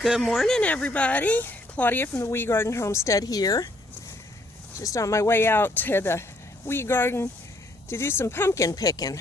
Good morning, everybody. Claudia from the Wee Garden Homestead here. Just on my way out to the Wee Garden to do some pumpkin picking.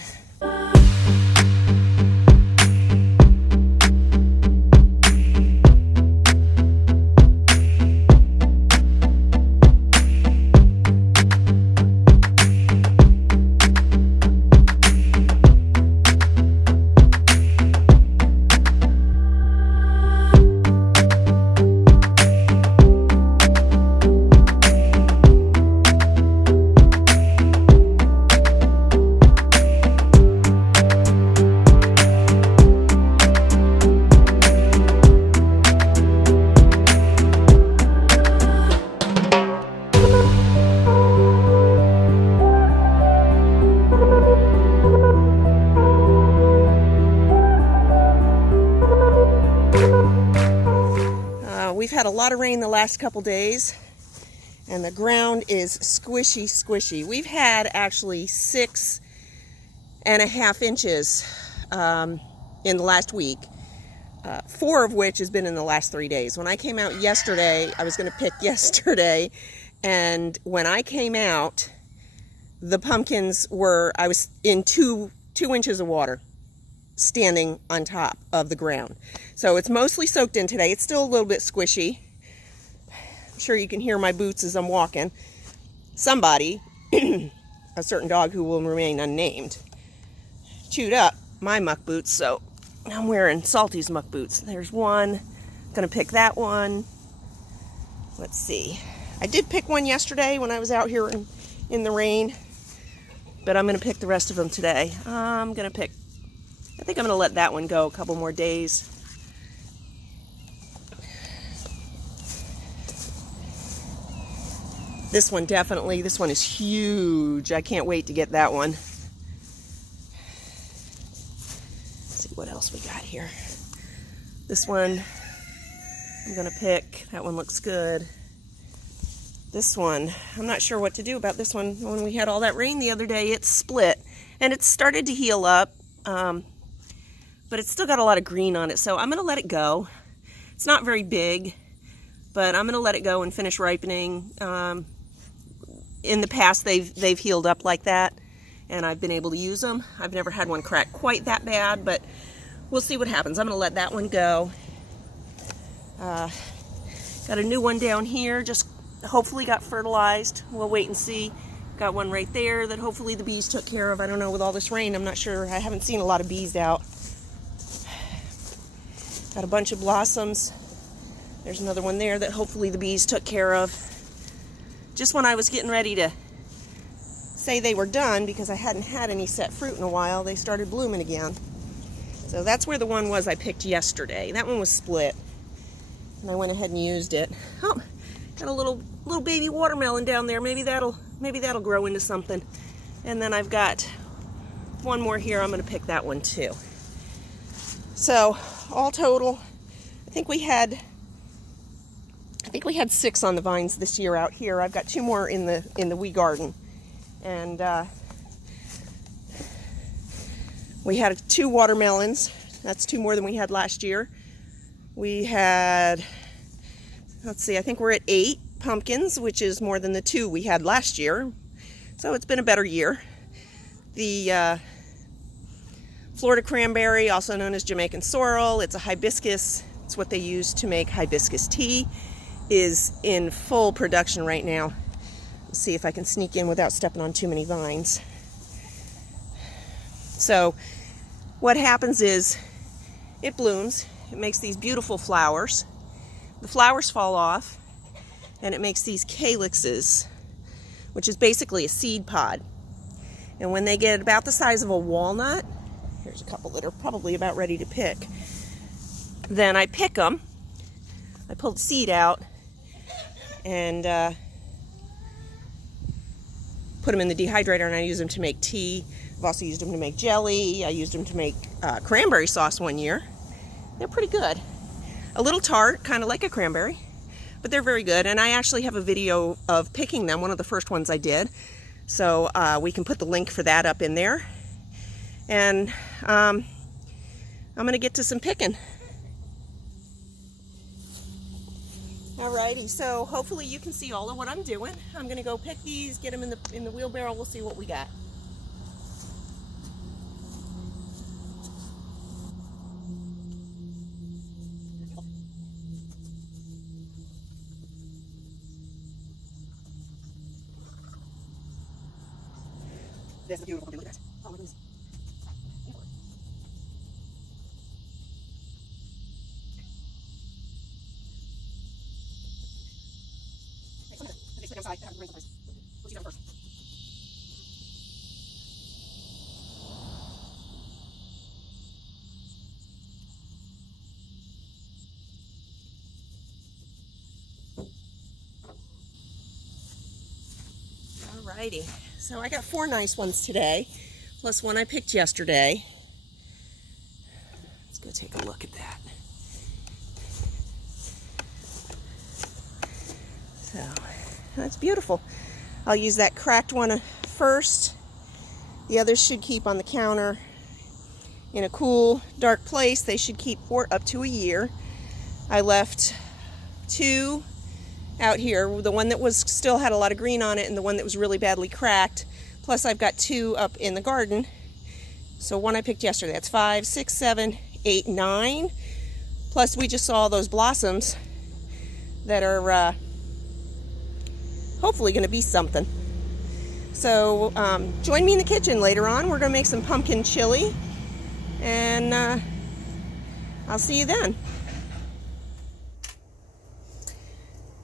We've had a lot of rain the last couple days, and the ground is squishy. We've had actually 6.5 inches in the last week, 4 of which has been in the last 3 days. When I came out yesterday, I was going to pick yesterday, and when I came out, the pumpkins were, I was in 2 inches of water standing on top of the ground. So it's mostly soaked in today. It's still a little bit squishy. I'm sure you can hear my boots as I'm walking. Somebody, a certain dog who will remain unnamed, chewed up my muck boots, so I'm wearing Salty's muck boots. There's one. I'm gonna pick that one. Let's see. I did pick one yesterday when I was out here in the rain, but I'm gonna pick the rest of them today. I think I'm going to let that one go a couple more days. This one definitely, this one is huge. I can't wait to get that one. Let's see what else we got here. This one I'm going to pick. That one looks good. This one, I'm not sure what to do about this one. When we had all that rain the other day, it split. And it's started to heal up. But it's still got a lot of green on it, so I'm going to let it go. It's not very big, but I'm going to let it go and finish ripening. In the past, they've healed up like that, and I've been able to use them. I've never had one crack quite that bad, but we'll see what happens. I'm going to let that one go. Got a new one down here, just hopefully got fertilized. We'll wait and see. Got one right there that hopefully the bees took care of. I don't know, with all this rain, I'm not sure. I haven't seen a lot of bees out. Got a bunch of blossoms. There's another one there that hopefully the bees took care of. Just when I was getting ready to say they were done, because I hadn't had any set fruit in a while, they started blooming again. So that's where the one was I picked yesterday. That one was split, and I went ahead and used it. Oh, got a little baby watermelon down there. Maybe that'll grow into something. And then I've got one more here. I'm going to pick that one too. So all total, I think we had 6 on the vines this year out here. I've got 2 more in the Wee Garden, and we had 2 watermelons. That's 2 more than we had last year. We had, let's see, I think we're at 8 pumpkins, which is more than the 2 we had last year. So it's been a better year. The Florida cranberry, also known as Jamaican sorrel, it's a hibiscus. It's what they use to make hibiscus tea, is in full production right now. Let's see if I can sneak in without stepping on too many vines. So what happens is it blooms. It makes these beautiful flowers. The flowers fall off, and it makes these calyxes, which is basically a seed pod. And when they get about the size of a walnut, here's a couple that are probably about ready to pick, then I pick them. I pull the seed out and put them in the dehydrator, and I use them to make tea. I've also used them to make jelly. I used them to make cranberry sauce one year. They're pretty good. A little tart, kind of like a cranberry, but they're very good. And I actually have a video of picking them, one of the first ones I did. So we can put the link for that up in there. And I'm going to get to some picking. Alrighty, so hopefully you can see all of what I'm doing. I'm gonna go pick these, get them in the wheelbarrow. We'll see what we got. This is beautiful. Look at that. Oh my goodness. Alrighty, so I got 4 nice ones today, plus one I picked yesterday. Let's go take a look at that. So, that's beautiful. I'll use that cracked one first. The others should keep on the counter in a cool, dark place. They should keep for up to a year. I left 2 out here, the one that was still had a lot of green on it and the one that was really badly cracked. Plus I've got 2 up in the garden. So one I picked yesterday. That's 5, 6, 7, 8, 9. Plus we just saw those blossoms that are hopefully going to be something. So join me in the kitchen later on. We're going to make some pumpkin chili, and I'll see you then.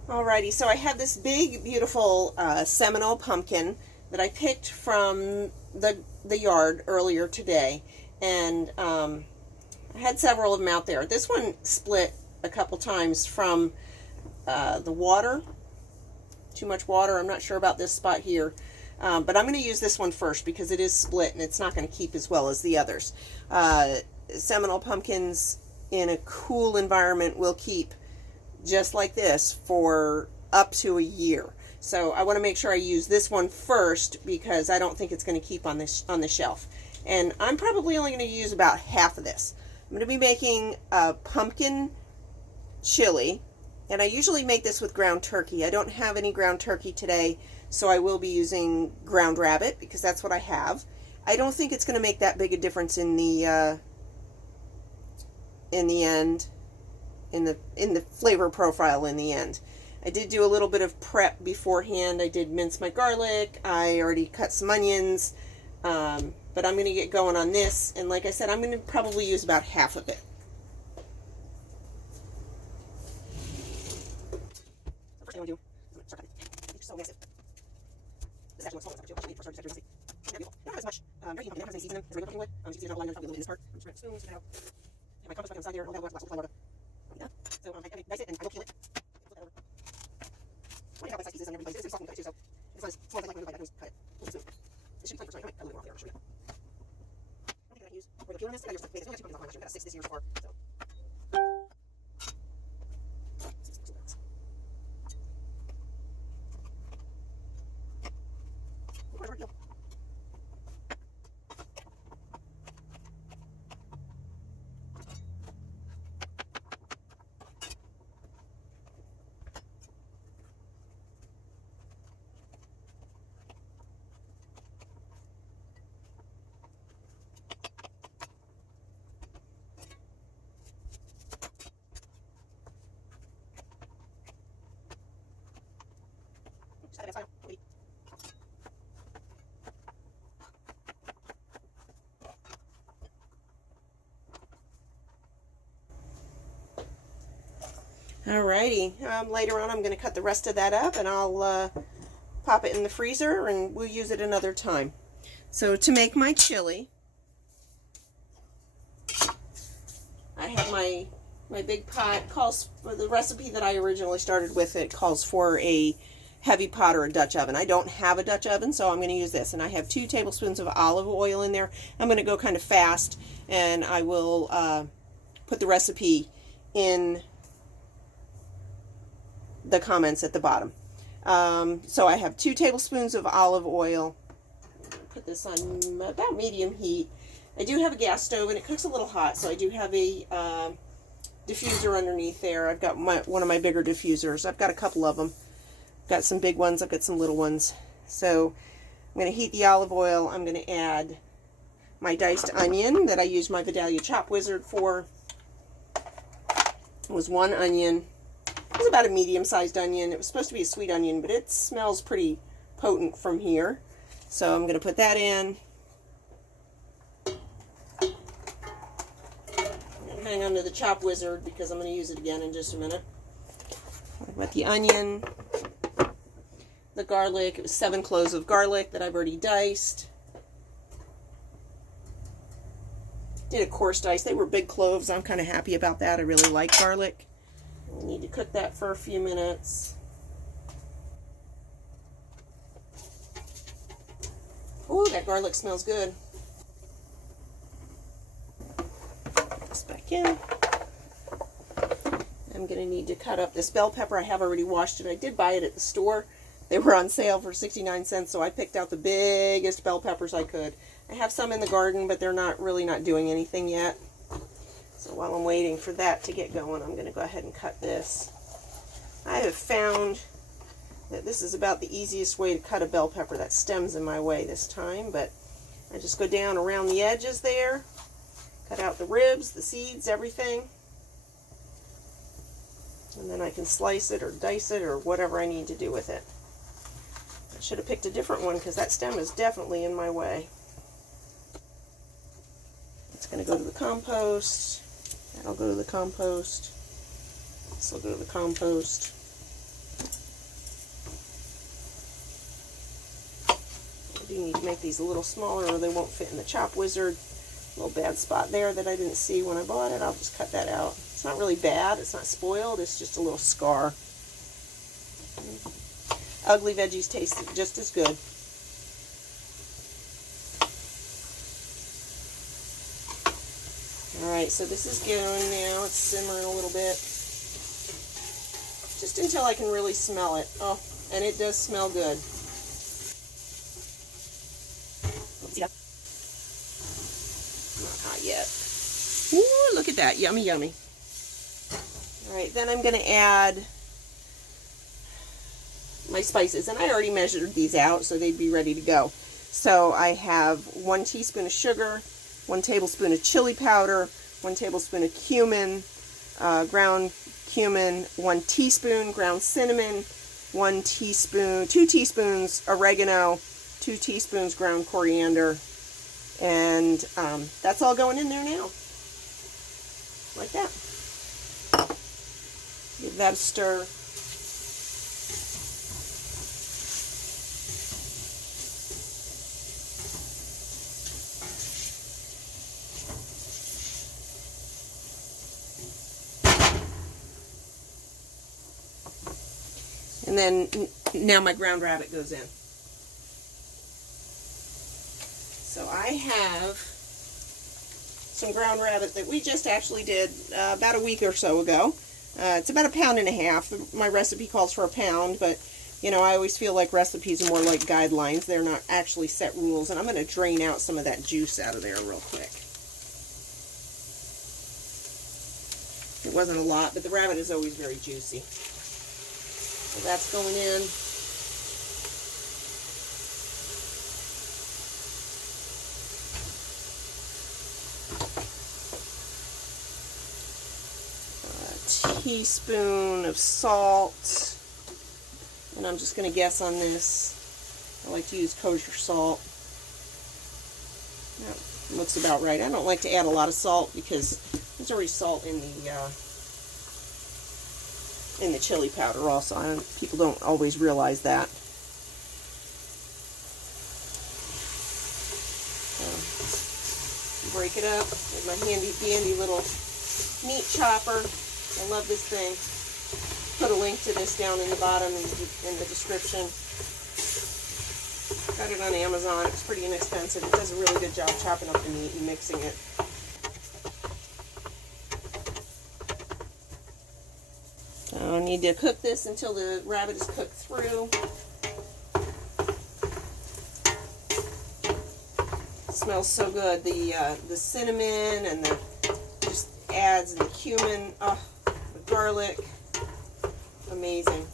Alrighty, so I have this big, beautiful Seminole pumpkin that I picked from the yard earlier today, and I had several of them out there. This one split a couple times from the water. Too much water. I'm not sure about this spot here, but I'm going to use this one first because it is split and it's not going to keep as well as the others. Seminole pumpkins in a cool environment will keep just like this for up to a year. So I want to make sure I use this one first because I don't think it's going to keep on the shelf. And I'm probably only going to use about half of this. I'm going to be making a pumpkin chili, and I usually make this with ground turkey. I don't have any ground turkey today, so I will be using ground rabbit because that's what I have. I don't think it's going to make that big a difference in the end. In the flavor profile in the end. I did do a little bit of prep beforehand. I did mince my garlic. I already cut some onions. But I'm going to get going on this. And like I said, I'm going to probably use about half of it. The first thing I want to do is start cutting. It's so massive. This actually looks small. It's actually first start to don't have as much drinking pumpkin. I don't have as many seeds in them as regular pumpkin would. Just use a lot of probably a little bit in this part. I'm just going to spoon, scoop it out. Have my compost bucket on the side here. All that lots of flour. So I dice it and I will peel it. Flip that over. I have my size pieces on everybody. It's soft and cut it too, so as long as it's small as I like my just cut it. This should be fine for I might cut a little more off there. I'll show you. I think I use for the peel on this. I just made this. Only 2 pumpkins on mine. I've got 6 this year so far. So. Alrighty, later on I'm going to cut the rest of that up and I'll pop it in the freezer and we'll use it another time. So to make my chili, I have my big pot. Calls for the recipe that I originally started with. It calls for a heavy pot or a Dutch oven. I don't have a Dutch oven, so I'm going to use this. And I have 2 tablespoons of olive oil in there. I'm going to go kind of fast, and I will put the recipe in the comments at the bottom. So I have 2 tablespoons of olive oil. Put this on about medium heat. I do have a gas stove and it cooks a little hot, so I do have a diffuser underneath there. I've got one of my bigger diffusers. I've got a couple of them. I've got some big ones. I've got some little ones. So I'm going to heat the olive oil. I'm going to add my diced onion that I used my Vidalia Chop Wizard for. It was 1 onion. It was about a medium-sized onion. It was supposed to be a sweet onion, but it smells pretty potent from here. So I'm going to put that in. And hang on to the Chop Wizard because I'm going to use it again in just a minute. I've got the onion, the garlic. It was 7 cloves of garlic that I've already diced. Did a coarse dice. They were big cloves. I'm kind of happy about that. I really like garlic. We need to cook that for a few minutes. Oh, that garlic smells good. Put this back in. I'm going to need to cut up this bell pepper. I have already washed it. I did buy it at the store. They were on sale for 69 cents, so I picked out the biggest bell peppers I could. I have some in the garden, but they're not doing anything yet. So while I'm waiting for that to get going, I'm going to go ahead and cut this. I have found that this is about the easiest way to cut a bell pepper. That stem's in my way this time, but I just go down around the edges there, cut out the ribs, the seeds, everything. And then I can slice it or dice it or whatever I need to do with it. I should have picked a different one because that stem is definitely in my way. It's going to go to the compost. That'll go to the compost. This will go to the compost. I do need to make these a little smaller or they won't fit in the Chop Wizard. A little bad spot there that I didn't see when I bought it. I'll just cut that out. It's not really bad. It's not spoiled. It's just a little scar. Ugly veggies taste just as good. Alright, so this is going now. It's simmering a little bit. Just until I can really smell it. Oh, and it does smell good. Not hot yet. Ooh, look at that. Yummy, yummy. Alright, then I'm going to add my spices. And I already measured these out, so they'd be ready to go. So I have 1 teaspoon of sugar, 1 tablespoon of chili powder, 1 tablespoon of cumin, ground cumin, 1 teaspoon ground cinnamon, 2 teaspoons oregano, 2 teaspoons ground coriander, and that's all going in there now, like that. Give that a stir. And then now my ground rabbit goes in. So I have some ground rabbit that we just actually did about a week or so ago. It's about 1.5 pounds. My recipe calls for 1 pound, but you know, I always feel like recipes are more like guidelines. They're not actually set rules, and I'm going to drain out some of that juice out of there real quick. It wasn't a lot, but the rabbit is always very juicy. So that's going in. A teaspoon of salt. And I'm just going to guess on this. I like to use kosher salt. That looks about right. I don't like to add a lot of salt because there's already salt in the chili powder also. People don't always realize that. So, break it up with my handy dandy little meat chopper. I love this thing. Put a link to this down in the bottom in the description. Got it on Amazon. It's pretty inexpensive. It does a really good job chopping up the meat and mixing it. So I need to cook this until the rabbit is cooked through. It smells so good. The cinnamon and just adds the cumin, the garlic, amazing.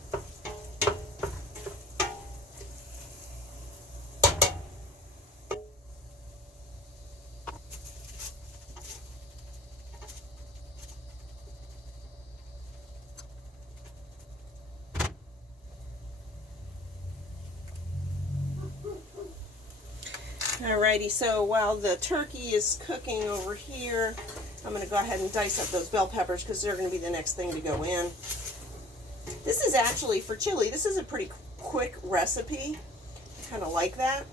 Alrighty, so while the turkey is cooking over here, I'm going to go ahead and dice up those bell peppers because they're going to be the next thing to go in. This is actually, for chili, this is a pretty quick recipe. I kind of like that.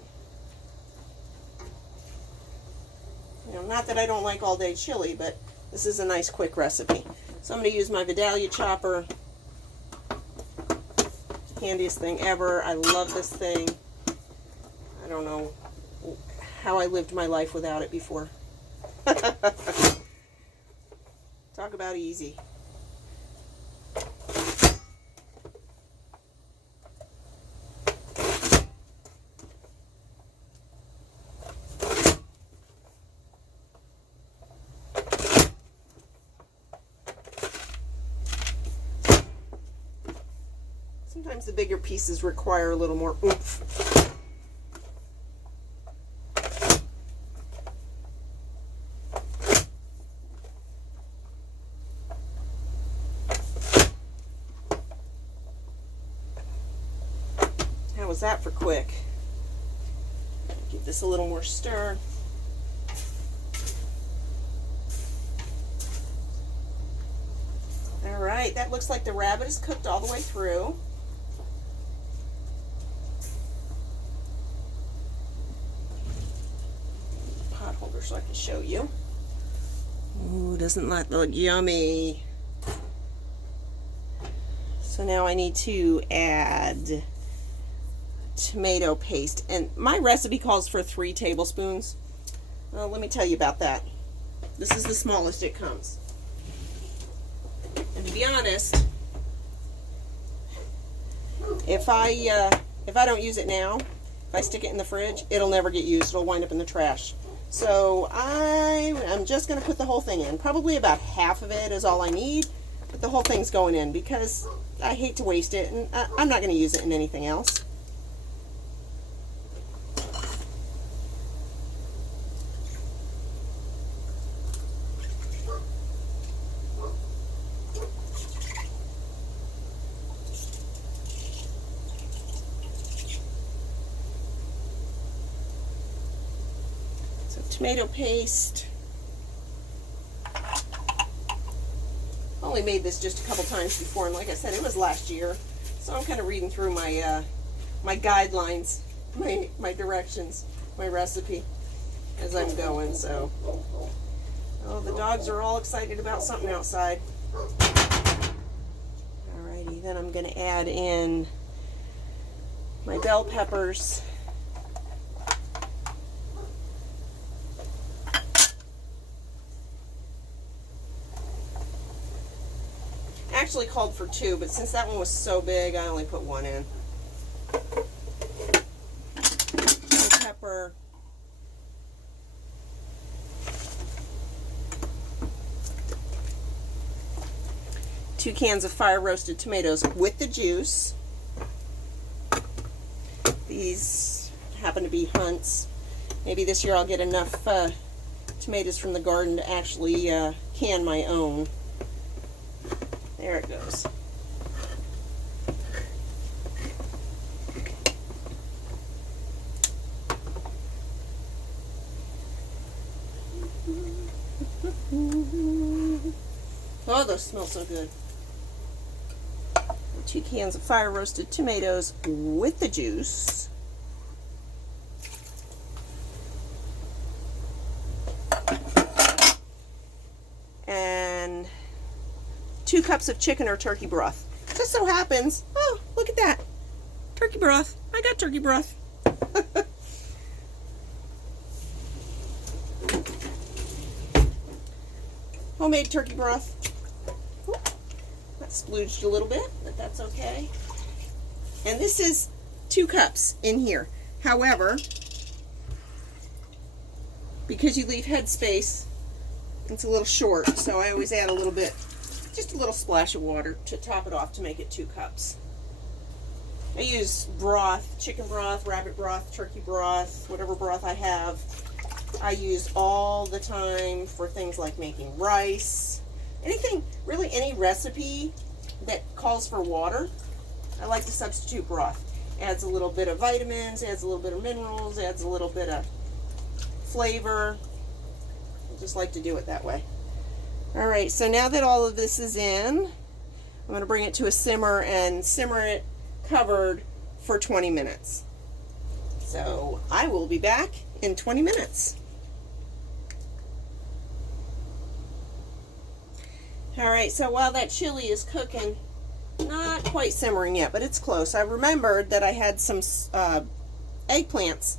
You know, not that I don't like all day chili, but this is a nice quick recipe. So I'm going to use my Vidalia chopper. Handiest thing ever. I love this thing. I don't know how I lived my life without it before. Talk about easy. Sometimes the bigger pieces require a little more oomph. How was that for quick? Give this a little more stir. All right, that looks like the rabbit is cooked all the way through. Pot holder so I can show you. Ooh, doesn't that look yummy? So now I need to add tomato paste, and my recipe calls for 3 tablespoons. Well, let me tell you about that. This is the smallest it comes. And to be honest, if I don't use it now, if I stick it in the fridge, it'll never get used. It'll wind up in the trash. So I'm just going to put the whole thing in. Probably about half of it is all I need, but the whole thing's going in because I hate to waste it, and I'm not going to use it in anything else. Tomato paste. Only made this just a couple times before, and like I said, it was last year, so I'm kind of reading through my my guidelines, my directions, my recipe as I'm going. So, oh, the dogs are all excited about something outside. Alrighty, then I'm going to add in my bell peppers. Actually called for 2, but since that one was so big, I only put 1 in. Pepper. Two cans of fire roasted tomatoes with the juice. These happen to be Hunt's. Maybe this year I'll get enough tomatoes from the garden to actually can my own. There it goes. Oh, those smell so good. 2 cans of fire roasted tomatoes with the juice. And 2 cups of chicken or turkey broth. Just so happens, oh, look at that. Turkey broth. I got turkey broth. Homemade turkey broth. Ooh, that splooged a little bit, but that's okay. And this is 2 cups in here. However, because you leave headspace It's a little short, so I always add a little bit, just a little splash of water to top it off to make it 2 cups. I use broth, chicken broth, rabbit broth, turkey broth, whatever broth I have. I use all the time for things like making rice. Anything, really any recipe that calls for water, I like to substitute broth. Adds a little bit of vitamins, adds a little bit of minerals, adds a little bit of flavor. I just like to do it that way. All right, so now that all of this is in, I'm going to bring it to a simmer and simmer it covered for 20 minutes. So I will be back in 20 minutes. All right, so while that chili is cooking, not quite simmering yet, but it's close. I remembered that I had some eggplants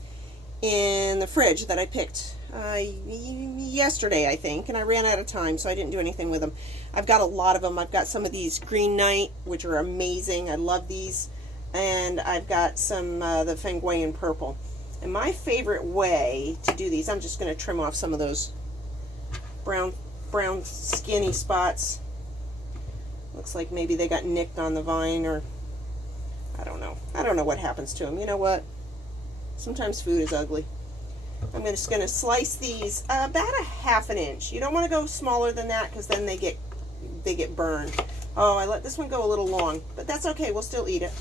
in the fridge that I picked yesterday, I think, and I ran out of time, so I didn't do anything with them. I've got a lot of them. I've got some of these Green Knight, which are amazing. I love these. And I've got some the Fenguin purple. And my favorite way to do these, I'm just going to trim off some of those brown skinny spots. Looks like maybe they got nicked on the vine, or I don't know. I don't know what happens to them. You know what? Sometimes food is ugly. I'm just going to slice these about a ½ inch. You don't want to go smaller than that because then they get burned. Oh, I let this one go a little long, but that's okay. We'll still eat it.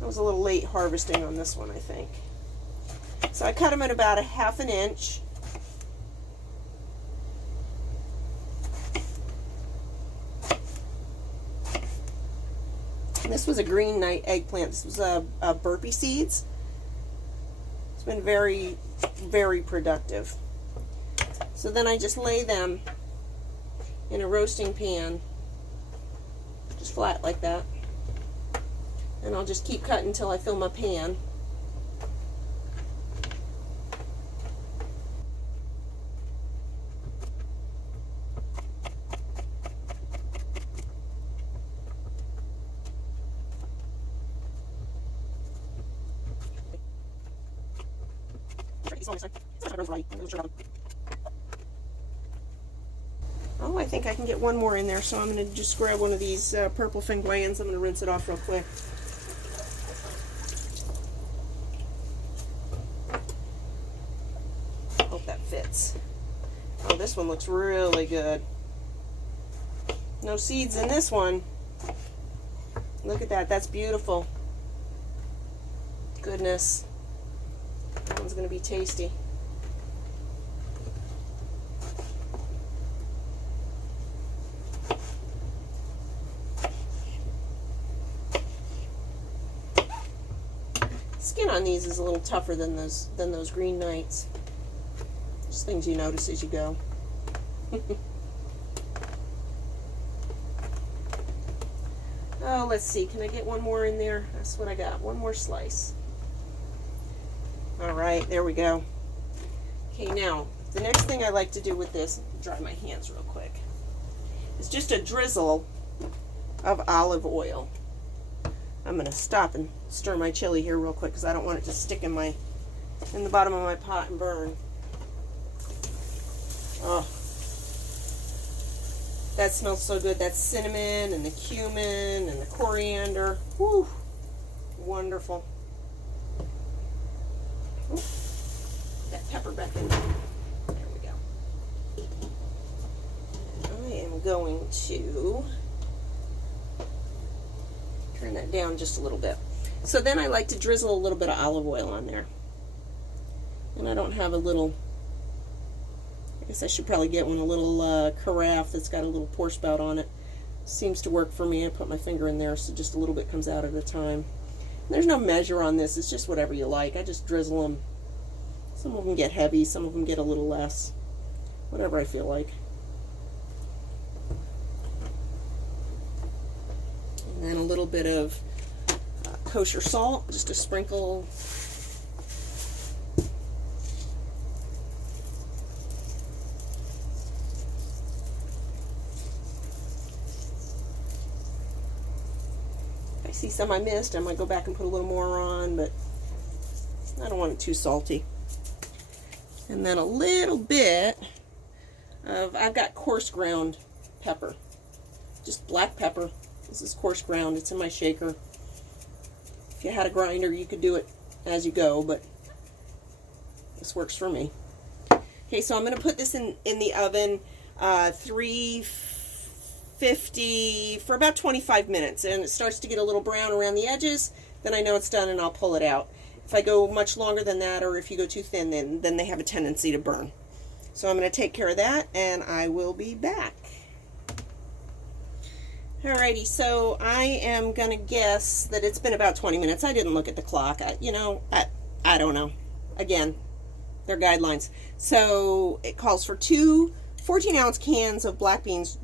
I was a little late harvesting on this one, I think. So I cut them at about a ½ inch. And this was a Green Knight eggplant. This was a burpee seeds. It's been very, very productive. So then I just lay them in a roasting pan, just flat like that. And I'll just keep cutting until I fill my pan. Oh, I think I can get one more in there, so I'm going to just grab one of these purple Fenguins. I'm going to rinse it off real quick. Hope that fits. Oh, this one looks really good. No seeds in this one. Look at that. That's beautiful. Goodness. That one's going to be tasty. Skin on these is a little tougher than those Green Knights. Just things you notice as you go. Oh, let's see. Can I get one more in there? That's what I got. One more slice. All right, there we go. Okay, now the next thing I like to do with this, dry my hands real quick, is just a drizzle of olive oil. I'm going to stop and stir my chili here real quick because I don't want it to stick in the bottom of my pot and burn. Oh, that smells so good. That cinnamon and the cumin and the coriander. Whew, wonderful. Ooh, put that pepper back in there. There we go. I am going to turn that down just a little bit. So then I like to drizzle a little bit of olive oil on there. And I don't have a little, I guess I should probably get one, a little carafe that's got a little pour spout on it. Seems to work for me. I put my finger in there so just a little bit comes out at a time. And there's no measure on this. It's just whatever you like. I just drizzle them. Some of them get heavy. Some of them get a little less. Whatever I feel like. And then a little bit of kosher salt, just a sprinkle. If I see some I missed, I might go back and put a little more on, but I don't want it too salty. And then a little bit of, I've got coarse ground pepper. Just black pepper. This is coarse ground. It's in my shaker. If you had a grinder, you could do it as you go, but this works for me. Okay, so I'm going to put this in the oven, 350 for about 25 minutes. And it starts to get a little brown around the edges, then I know it's done and I'll pull it out. If I go much longer than that, or if you go too thin, then they have a tendency to burn. So I'm going to take care of that, and I will be back. Alrighty, so I am going to guess that it's been about 20 minutes. I didn't look at the clock. I don't know. Again, they're guidelines. So it calls for 2 14-ounce cans of black beans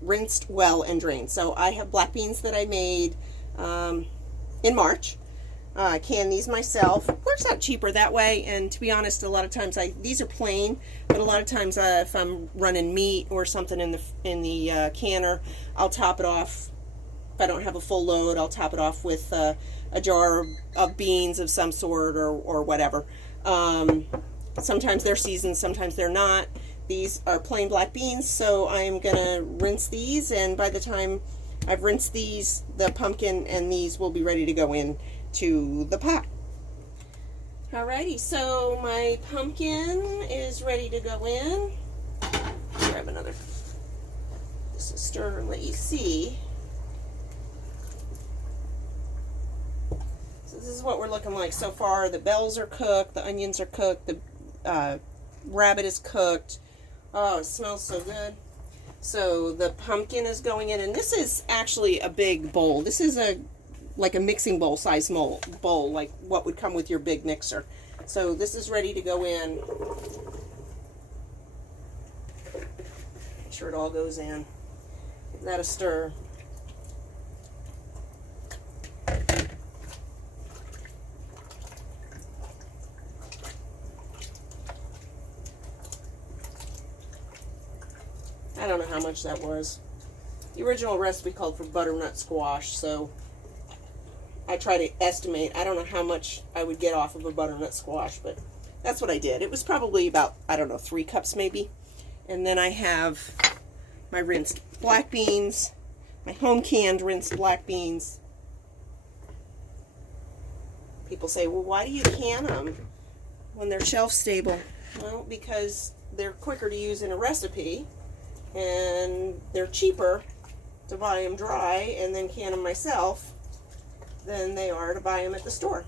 rinsed well and drained. So I have black beans that I made in March. I can these myself. Works out cheaper that way, and to be honest, a lot of times these are plain, but a lot of times if I'm running meat or something in the canner, I'll top it off. If I don't have a full load, I'll top it off with a jar of beans of some sort or whatever. Sometimes they're seasoned, sometimes they're not. These are plain black beans, so I'm gonna rinse these, and by the time I've rinsed these, the pumpkin and these will be ready to go in to the pot. Alrighty, so my pumpkin is ready to go in. Grab another, just to stir and let you see. So this is what we're looking like so far. The bells are cooked, the onions are cooked, the rabbit is cooked. Oh, it smells so good. So the pumpkin is going in, and this is actually a big bowl. This is like a mixing bowl size bowl, like what would come with your big mixer. So this is ready to go in. Make sure it all goes in. Give that a stir. I don't know how much that was. The original recipe called for butternut squash, so I try to estimate. I don't know how much I would get off of a butternut squash, but that's what I did. It was probably about, I don't know, 3 cups maybe. And then I have my rinsed black beans, my home canned rinsed black beans. People say, well, why do you can them when they're shelf stable? Well, because they're quicker to use in a recipe, and they're cheaper to buy them dry and then can them myself than they are to buy them at the store.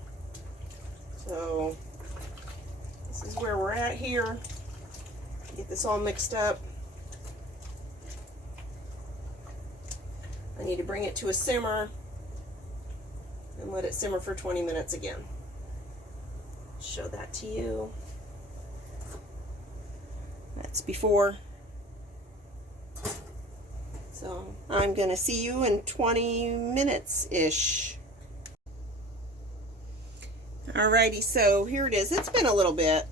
So this is where we're at here. Get this all mixed up. I need to bring it to a simmer and let it simmer for 20 minutes again. Show that to you. That's before. So I'm going to see you in 20 minutes-ish. Alrighty, so here it is. It's been a little bit.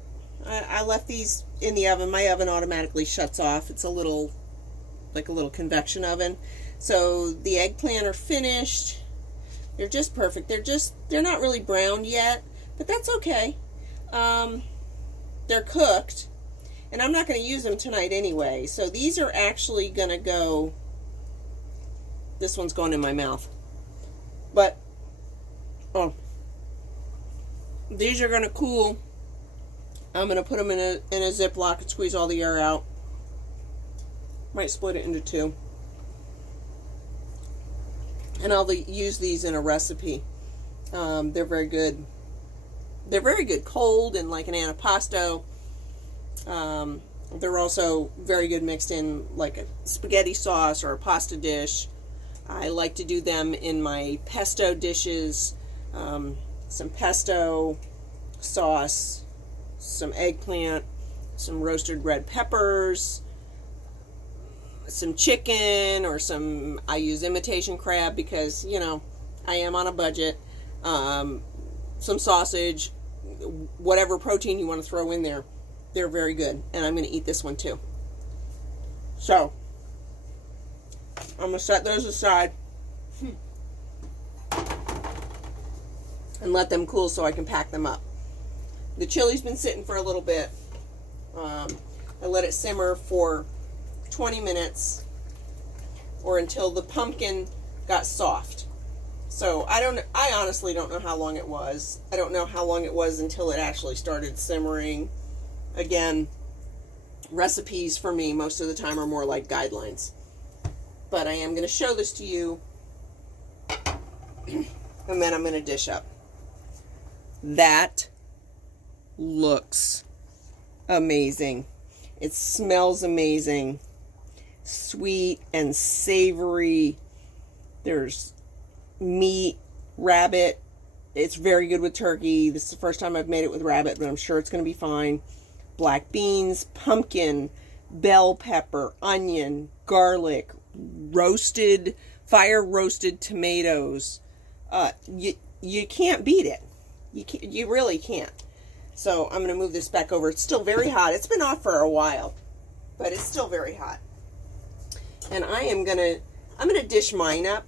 I left these in the oven. My oven automatically shuts off. It's a little, like a little convection oven. So the eggplant are finished. They're just perfect. They're not really browned yet, but that's okay. They're cooked, and I'm not going to use them tonight anyway. So these are actually going to go, this one's going in my mouth. But, oh, these are going to cool. I'm going to put them in a Ziploc and squeeze all the air out. Might split it into 2. And I'll use these in a recipe. They're very good. They're very good cold and like an antipasto. They're also very good mixed in like a spaghetti sauce or a pasta dish. I like to do them in my pesto dishes. Some pesto sauce, some eggplant, some roasted red peppers, some chicken, or I use imitation crab because, you know, I am on a budget. Some sausage, whatever protein you want to throw in there. They're very good, and I'm going to eat this one too. So, I'm going to set those aside and let them cool so I can pack them up. The chili's been sitting for a little bit. I let it simmer for 20 minutes or until the pumpkin got soft. So I honestly don't know how long it was. I don't know how long it was until it actually started simmering. Again, recipes for me most of the time are more like guidelines. But I am going to show this to you, and then I'm going to dish up. That looks amazing. It smells amazing. Sweet and savory. There's meat, rabbit. It's very good with turkey. This is the first time I've made it with rabbit, but I'm sure it's going to be fine. Black beans, pumpkin, bell pepper, onion, garlic, roasted, fire roasted tomatoes. You can't beat it. You really can't. So I'm going to move this back over. It's still very hot. It's been off for a while, but it's still very hot. And I'm going to dish mine up.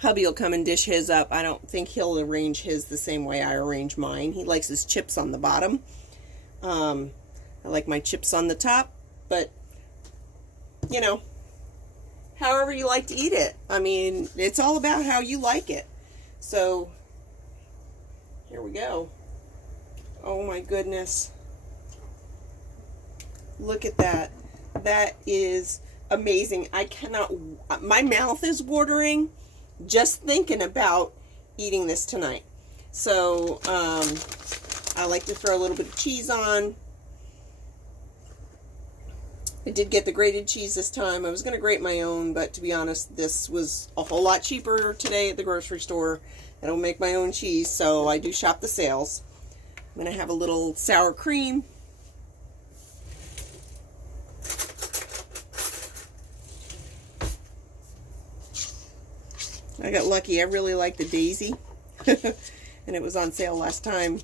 Hubby will come and dish his up. I don't think he'll arrange his the same way I arrange mine. He likes his chips on the bottom. I like my chips on the top, but you know, however you like to eat it. I mean, it's all about how you like it. So here we go. Oh my goodness. Look at that. That is amazing. I cannot, my mouth is watering just thinking about eating this tonight. So I like to throw a little bit of cheese on. I did get the grated cheese this time. I was going to grate my own, but to be honest, this was a whole lot cheaper today at the grocery store. I don't make my own cheese, so I do shop the sales. I'm going to have a little sour cream. I got lucky. I really like the daisy. And it was on sale last time.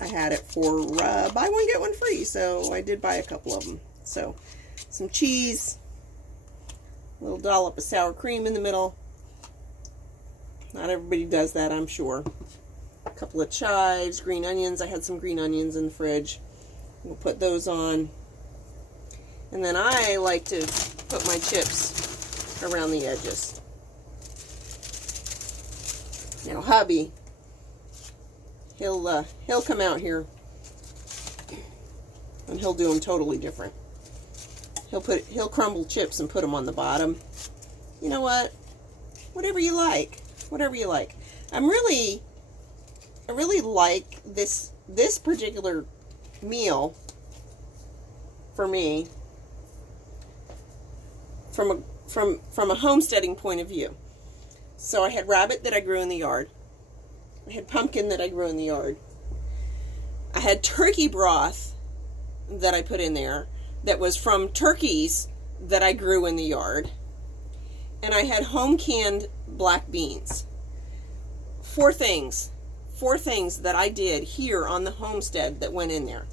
I had it for buy one, get one free. So I did buy a couple of them. So some cheese. A little dollop of sour cream in the middle. Not everybody does that, I'm sure. A couple of chives, green onions. I had some green onions in the fridge. We'll put those on. And then I like to put my chips around the edges. Now hubby, he'll come out here and he'll do them totally different. He'll crumble chips and put them on the bottom. You know what? Whatever you like. Whatever you like. I really like this particular meal for me from a homesteading point of view. So I had rabbit that I grew in the yard. I had pumpkin that I grew in the yard. I had turkey broth that I put in there that was from turkeys that I grew in the yard. And I had home canned black beans. Four things that I did here on the homestead that went in there.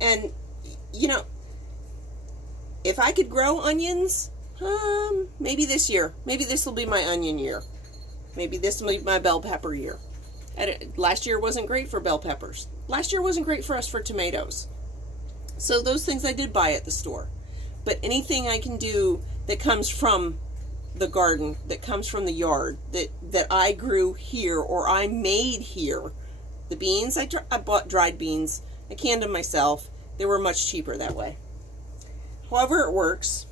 And, you know, if I could grow onions, maybe this year. Maybe this will be my onion year. Maybe this will be my bell pepper year. Last year wasn't great for bell peppers. Last year wasn't great for us for tomatoes. So those things I did buy at the store. But anything I can do that comes from the garden, that comes from the yard, that I grew here or I made here. The beans, I bought dried beans. I canned them myself. They were much cheaper that way. However it works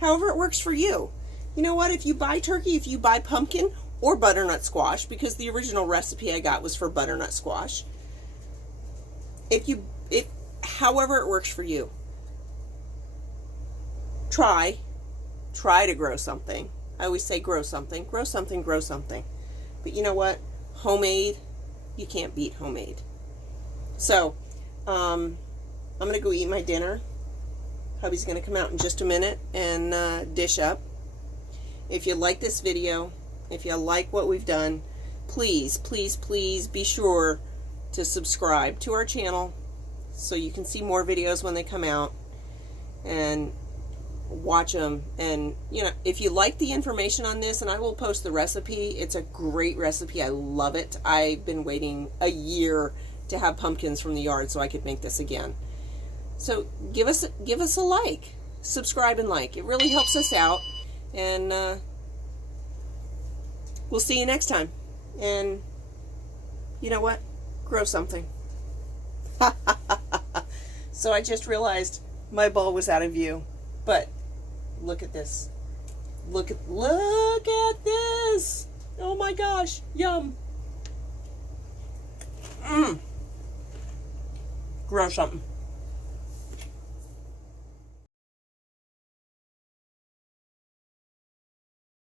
for you. You know what? If you buy turkey, if you buy pumpkin or butternut squash, because the original recipe I got was for butternut squash. However it works for you. Try to grow something. I always say grow something. Grow something, grow something. But you know what? Homemade, you can't beat homemade. So, I'm going to go eat my dinner. Hubby's going to come out in just a minute and dish up. If you like this video, if you like what we've done, please, please, please be sure to subscribe to our channel so you can see more videos when they come out and watch them. And, you know, if you like the information on this, and I will post the recipe, it's a great recipe. I love it. I've been waiting a year to have pumpkins from the yard so I could make this again. So give us a like, subscribe and like. It really helps us out, and we'll see you next time. And you know what? Grow something. So I just realized my bowl was out of view, but look at this. Look at this. Oh my gosh, yum. Grow something.